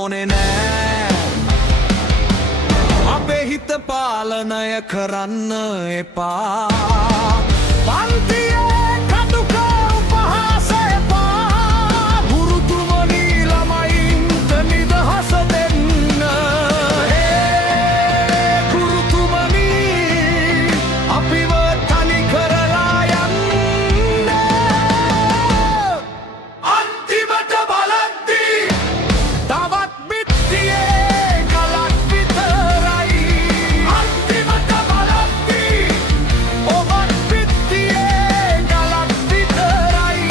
ඕනේ නෑ අපේ හිත පාලනය කරන්න එපා පන්තියේ කටුක උපහාස එපා ගුරුතුමනි ළමයින්ට නිදහස දෙන්න ගුරුතුමනි අපිව තනි කරලා යන්න අන්තිමට බලද්දී තවත් බිත්තියේ කලක් විතරයි අන්තිමට බලද්දී ඔබත් බිත්තියේ කලක් විතරයි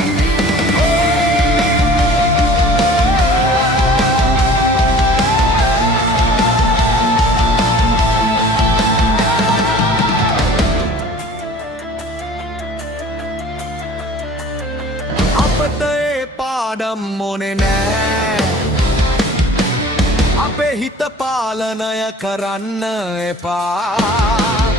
අපට ඒ පාඩම් ඕනේ නෑ අපේ හිත පාලනය කරන්න එපා